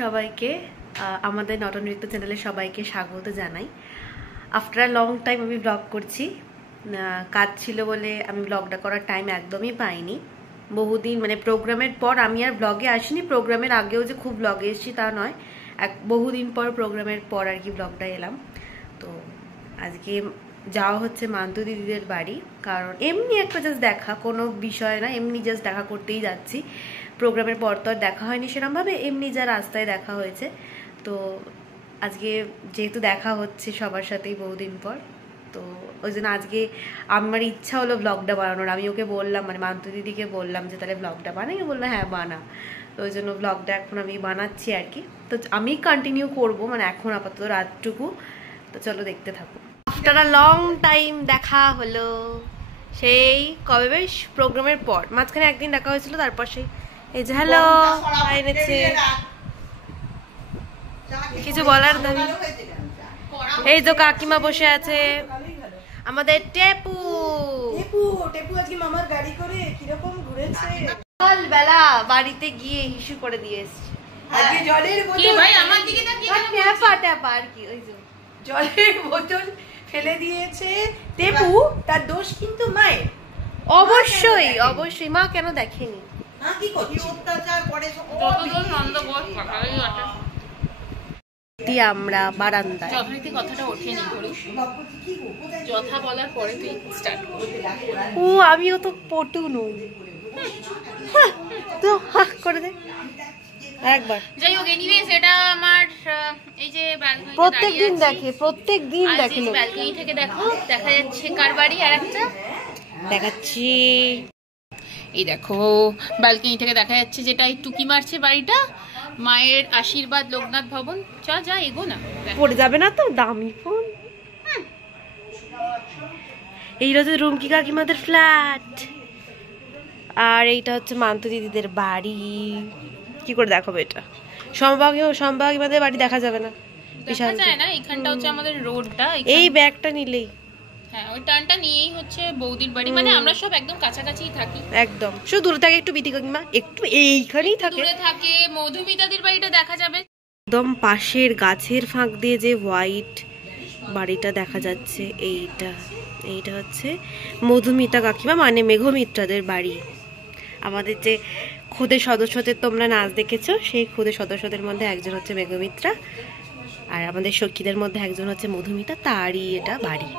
সবাইকে আমাদের নট নৃত্য চ্যানেলে সবাইকে স্বাগত জানাই। আফটার আ লং টাইম আমি ব্লগ করছি। কাজ ছিল বলে আমি ব্লগটা করার টাইম একদমই পাইনি। বহুদিন মানে প্রোগ্রামের পর আমি আর ব্লগে আসিনি। প্রোগ্রামের আগেও যে খুব ব্লগে এসেছি তা নয়, বহুদিন পর প্রোগ্রামের পর আর কি ব্লগটা এলাম। তো আজকে যাওয়া হচ্ছে মান্তু দিদিদের বাড়ি, কারণ এমনি একটা জাস্ট দেখা, কোনো বিষয় না, এমনি জাস্ট দেখা করতেই যাচ্ছি। প্রোগ্রামের পর তো আর দেখা হয়নি সেরকমভাবে, এমনি যা রাস্তায় দেখা হয়েছে। তো আজকে যেহেতু দেখা হচ্ছে সবার সাথেই বহুদিন পর, তো ওই জন্য আজকে আমার ইচ্ছা হলো ব্লগটা বানানোর। আমি ওকে বললাম, মানে মান্তু দিদিকে বললাম যে তাহলে ব্লগটা বানাই, বললো হ্যাঁ বানা। তো ওই জন্য ব্লগটা এখন আমি বানাচ্ছি আর কি। তো আমি কন্টিনিউ করব, মানে এখন আপাতত রাতটুকু। তো চলো দেখতে থাকো। আফটার আ লং টাইম দেখা হলো, সেই কবে বেশ প্রোগ্রামের পর, মাঝখানে একদিন দেখা হয়েছিল, তারপর সেই এই যে হ্যালো এনেছে কিছু বলার দাবি। এই তো কাকিমা বসে আছে, আমাদের টেপু আজকে মামার গাড়ি করে কিরকম ঘুরেছে। সকালবেলা বাড়িতে গিয়ে হিসু করে দিয়ে এসেছি। আজকে জলের বোতল ভাই আমার দিকে ট্যাপা আর কি, ওই যে জলের বোতল ফেলে দিয়েছে টেপু। তার দোষ কিন্তু মায়ের। অবশ্যই অবশ্যই, মা কেন দেখেনি? কি করছে? অত্যাচার করে আমরা বারান্দায়। যথারীতি কথাটা ওঠেনি, যথা বলার পরে তুই স্টার্ট করবি। ও আমিও তো পটু নই, তো করে দে একবার। যাই হোক, এনিওয়েজ এটা আমার এই যে ব্যালকনি, প্রত্যেকদিন দেখে ব্যালকনি থেকে দেখো দেখা যাচ্ছে কার বাড়ি। আর একটা দেখাচ্ছি, এই দেখো ব্যালকনি থেকে দেখা যাচ্ছে যেটা একটু কি মারছে বাড়িটা, মায়ের আশীর্বাদ লোকনাথ ভবন। যা এগো না, পড়ে যাবে না তো, দামি ফোন। এই রোজে রুমকি কাকিমাদের ফ্ল্যাট, আর এইটা হচ্ছে মান্তু দিদিদের বাড়ি। কি করে দেখাবো এটা? সম্ভাগীমাদের বাড়ি দেখা যাবে না, দেখা যায় না। এখানটা হচ্ছে আমাদের রোডটা, এই ব্যাগটা নিলেই, হ্যাঁ ওই টানটা নিয়েই হচ্ছে বৌদির বাড়ি। মানে আমরা সব একদম কাছাকাছিই থাকি, একদম। শুধু দূরে থাকে একটু বিতি কাকিমা, একটু এইখানেই থাকে, দূরে থাকে। মধুমিতাদের বাড়িটা দেখা যাবে একদম পাশের গাছের ফাঁক দিয়ে যে হোয়াইট বাড়িটা দেখা যাচ্ছে, এইটা হচ্ছে মধুমিতা কাকিমা, মানে মেঘমিত্রাদের বাড়ি। আমাদের যে খুদে সদস্যদের তোমরা নাচ দেখেছো, সেই খুদে সদস্যদের মধ্যে একজন হচ্ছে মেঘমিত্রা, আর আমাদের সখীদের মধ্যে একজন হচ্ছে মধুমিতা, তারই এটা বাড়ি।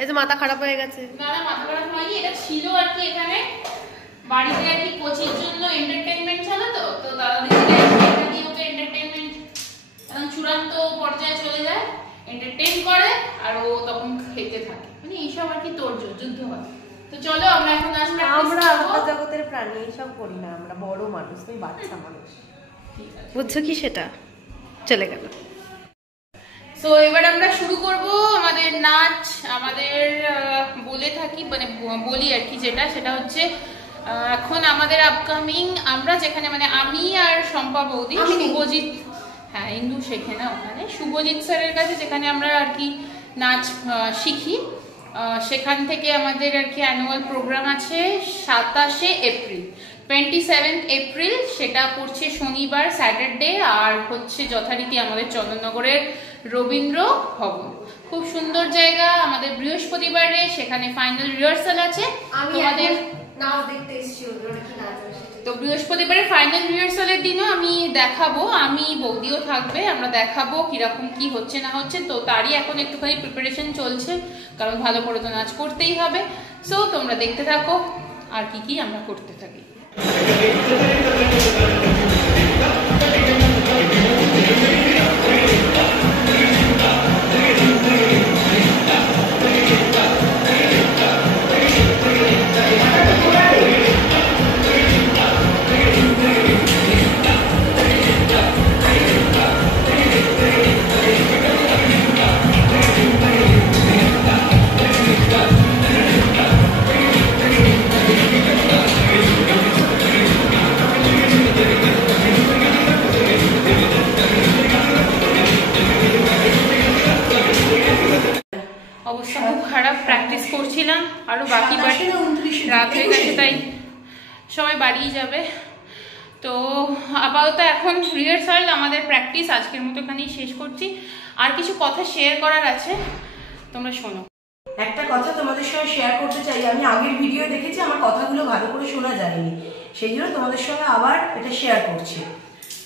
এই যে মাথা খারাপ হয়ে গেছে। না মাথা খারাপ হয়নি, এটা ছিল আর কি এখানে বাড়িতে আর কি কোচির জন্য এন্টারটেইনমেন্ট চলে। তো দাদা দিদিকে এটা দিয়েও তো এন্টারটেইনমেন্ট একদম চূড়ান্ত পর্যায়ে চলে যায়, এন্টারটেইন করে আর ও তখন খেতে থাকে। মানে এইসব আর কি যুদ্ধ হয়। তো চলো আমরা এখন আসলে আমরা জগতের প্রাণী, এইসব করি না, আমরা বড় মানুষ, তুমি বাচ্চা মানুষ, বুঝছো কি? সেটা চলে গেল। সো এবার আমরা শুরু করব আমাদের নাচ। আমাদের বলে থাকি, মানে বলি আর কি, সেটা হচ্ছে এখন আমাদের আপকামিং, আমরা যেখানে মানে আমি আর শম্পা বৌদি, শুভজিৎ, হ্যাঁ ইন্দু শেখে না ওখানে, শুভজিৎ স্যারের কাছে যেখানে আমরা আর কি নাচ শিখি, সেখান থেকে আমাদের আর কি অ্যানুয়াল প্রোগ্রাম আছে 27 এপ্রিল, 27 এপ্রিল। সেটা পড়ছে শনিবার, স্যাটারডে, আর হচ্ছে যথারীতি আমাদের চন্দননগরের রবীন্দ্র ভবন। খুব সুন্দর জায়গা। আমাদের বৃহস্পতিবারে সেখানে ফাইনাল রিহার্সাল আছে। আমাদের নাচ দেখতে এসেছি, তো বৃহস্পতিবারে ফাইনাল রিহার্সালের দিনও আমি দেখাবো, আমি বৌদিও থাকবে, আমরা দেখাবো কিরকম কি হচ্ছে না হচ্ছে। তো তারই এখন একটুখানি প্রিপারেশন চলছে, কারণ ভালো করে তো নাচ করতেই হবে। সো তোমরা দেখতে থাকো আর কি আমরা করতে থাকি। আরও বাকি রাত হয়ে গেছে, তাই সবাই বাড়িয়ে যাবে। তো আপাতত এখন রিহার্সাল, আমাদের প্র্যাকটিস আজকের মতো এখানেই শেষ করছি। আর কিছু কথা শেয়ার করার আছে, তোমরা শোনো। একটা কথা তোমাদের সঙ্গে শেয়ার করতে চাই। আমি আগের ভিডিও দেখেছি, আমার কথাগুলো ভালো করে শোনা যায়নি, সেই জন্য তোমাদের সঙ্গে আবার এটা শেয়ার করছি।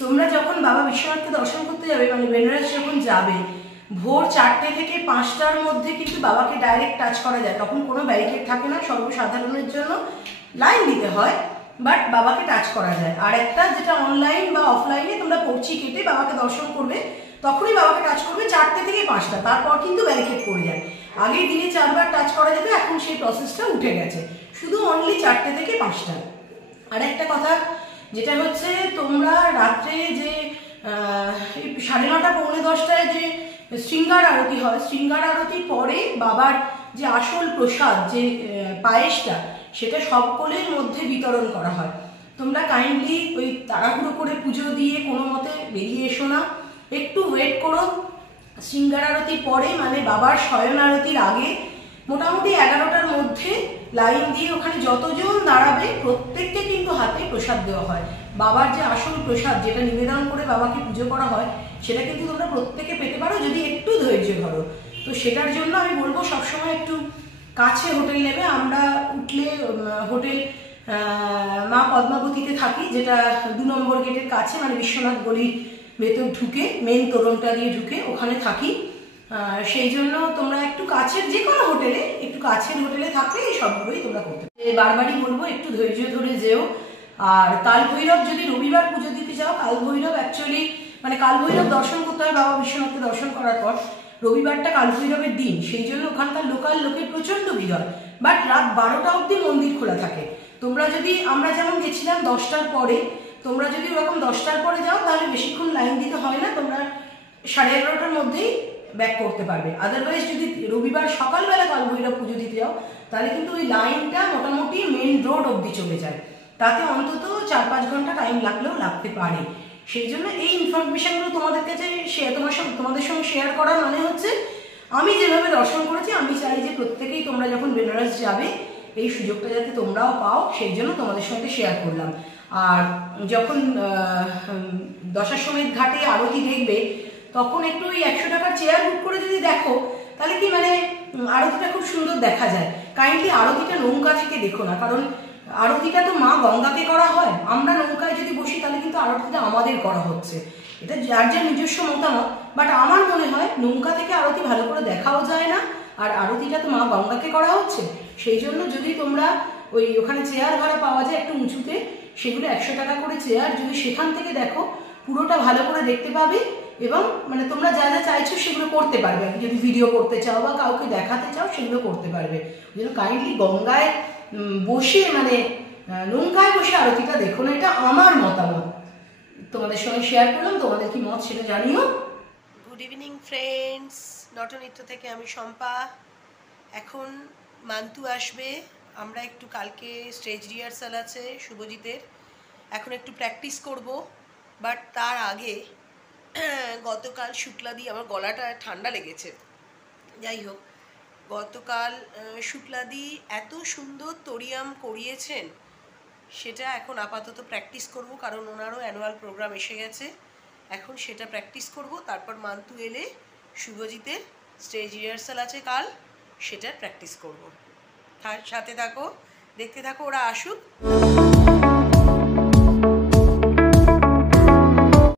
তোমরা যখন বাবা বিশ্বনাথকে দর্শন করতে যাবে, মানে বেনারস যখন যাবে, ভোর 4টে থেকে 5টার মধ্যে কিন্তু বাবাকে ডাইরেক্ট টাচ করা যায়। তখন কোনো ব্যারিকেড থাকে না, সর্বসাধারণের জন্য লাইন দিতে হয়, বাট বাবাকে টাচ করা যায়। আর একটা যেটা অনলাইন বা অফলাইনে তোমরা পড়ছি কেটে বাবাকে দর্শন করবে, তখনই বাবাকে টাচ করবে 4টে থেকে 5টা, তারপর কিন্তু ব্যারিকেড পড়ে যায়। আগে দিনে 4বার টাচ করা যেত, এখন সেই প্রসেসটা উঠে গেছে, শুধু অনলি 4টে থেকে 5টা। আর একটা কথা যেটা হচ্ছে, তোমরা রাত্রে যে 9:30 পৌনে 10টায় যে শৃঙ্গার আরতি হয়, শৃঙ্গার আরতির পরে বাবার যে আসল প্রসাদ, যে পায়েসটা, সেটা সকলের মধ্যে বিতরণ করা হয়। তোমরা কাইন্ডলি ওই তাড়াহুড়ো করে পুজো দিয়ে কোনো মতে বেরিয়ে এসো না, একটু ওয়েট করো। শৃঙ্গার আরতির পরে, মানে বাবার শয়ন আরতির আগে মোটামুটি 11টার মধ্যে লাইন দিয়ে ওখানে যতজন দাঁড়াবে প্রত্যেককে কিন্তু হাতে প্রসাদ দেওয়া হয়। বাবার যে আসল প্রসাদ, যেটা নিবেদন করে বাবাকে পুজো করা হয়, সেটা কিন্তু তোমরা প্রত্যেকে পেতে পারো যদি একটু ধৈর্য ধরো। তো সেটার জন্য আমি বলবো সবসময় একটু কাছে হোটেল নেবে। আমরা উঠলে হোটেল মা পদ্মাবতীতে থাকি, যেটা 2 নম্বর গেটের কাছে, মানে বিশ্বনাথ গলির ভেতর ঢুকে, মেন তোরণটা দিয়ে ঢুকে ওখানে থাকি। সেই জন্য তোমরা একটু কাছের যে কোনো হোটেলে, একটু কাছের হোটেলে থাকলে এই সবগুলোই তোমরা করতে পারো। বারবারই বলবো একটু ধৈর্য ধরে যেও। আর কাল ভৈরব যদি রবিবার পুজো দিতে যাও, কাল ভৈরব অ্যাকচুয়ালি মানে কাল ভৈরব দর্শন করতে হয় বাবা বিশ্বনাথকে দর্শন করার পর। রবিবারটা কাল ভৈরবের দিন, সেই জন্য ওখানকার লোকাল লোকের প্রচন্ড ভিড় হয়। বাট রাত 12টা অবধি মন্দির খোলা থাকে। তোমরা যদি, আমরা যেমন গেছিলাম 10টার পরে, তোমরা যদি ওরকম 10টার পরে যাও তাহলে বেশিক্ষণ লাইন দিতে হয় না, তোমরা 11:30টার মধ্যেই ব্যাক করতে পারবে। আদারওয়াইজ যদি রবিবার সকালবেলা কাল ভৈরব পুজো দিতে যাও, তাহলে কিন্তু ওই লাইনটা মোটামুটি মেন রোড অবধি চলে যায়, তাতে অন্তত 4-5 ঘন্টা টাইম লাগলেও লাগতে পারে। সেই জন্য এই ইনফরমেশনগুলো তোমাদের কাছে তোমাদের সঙ্গে শেয়ার করা মানে হচ্ছে, আমি যেভাবে দর্শন করেছি, আমি চাই যে প্রত্যেকেই তোমরা যখন বেনারস যাবে এই সুযোগটা যাতে তোমরাও পাও, সেই জন্য তোমাদের সঙ্গে শেয়ার করলাম। আর যখন দশাশ্বমেধ ঘাটে আরতি দেখবে, তখন একটু ওই 100 টাকার চেয়ার বুক করে যদি দেখো, তাহলে কি মানে আরতিটা খুব সুন্দর দেখা যায়। কাইন্ডলি আরতিটা নৌকা থেকে দেখো না, কারণ আরতিটা তো মা গঙ্গাকে করা হয়। আমরা নৌকায় যদি বসি তাহলে কিন্তু আরতিটা আমাদের করা হচ্ছে, এটা যার যার নিজস্ব মতামত। বাট আমার মনে হয় নৌকা থেকে আরতি ভালো করে দেখাও যায় না, আর আরতিটা তো মা গঙ্গাকে করা হচ্ছে। সেই জন্য যদি তোমরা ওই ওখানে চেয়ার ভাড়া পাওয়া যায় একটু উঁচুতে, সেগুলো 100 টাকা করে চেয়ার, যদি সেখান থেকে দেখো পুরোটা ভালো করে দেখতে পাবে, এবং মানে তোমরা যা যা চাইছো সেগুলো করতে পারবে। যদি ভিডিও করতে চাও বা কাউকে দেখাতে চাও সেগুলো করতে পারবে। ওই জন্য কাইন্ডলি গঙ্গায় বসে, মানে নৌকায় বসে আরতিটা দেখো না, এটা আমার মতামত, তোমাদের সঙ্গে শেয়ার করলাম। তোমাদের কি মত সেটা জানিও। গুড ইভিনিং ফ্রেন্ডস, নটনৃত্য থেকে আমি শম্পা। এখন মান্তু আসবে, আমরা একটু কালকে স্টেজ রিহার্সাল আছে শুভজিতের, এখন একটু প্র্যাকটিস করব। বাট তার আগে গতকাল শুক্লাদি, আমার গলাটা ঠান্ডা লেগেছে, যাই হোক, গতকাল শুক্লাদি এত সুন্দর তরিয়াম করিয়েছেন, সেটা এখন আপাতত প্র্যাকটিস করব, কারণ ওনারও অ্যানুয়াল প্রোগ্রাম এসে গেছে। এখন সেটা প্র্যাকটিস করব, তারপর মান্তু এলে শুভজিতের স্টেজ রিহার্সাল আছে কাল, সেটার প্র্যাকটিস করব। সাথে থাকো, দেখতে থাকো, ওরা আসুক।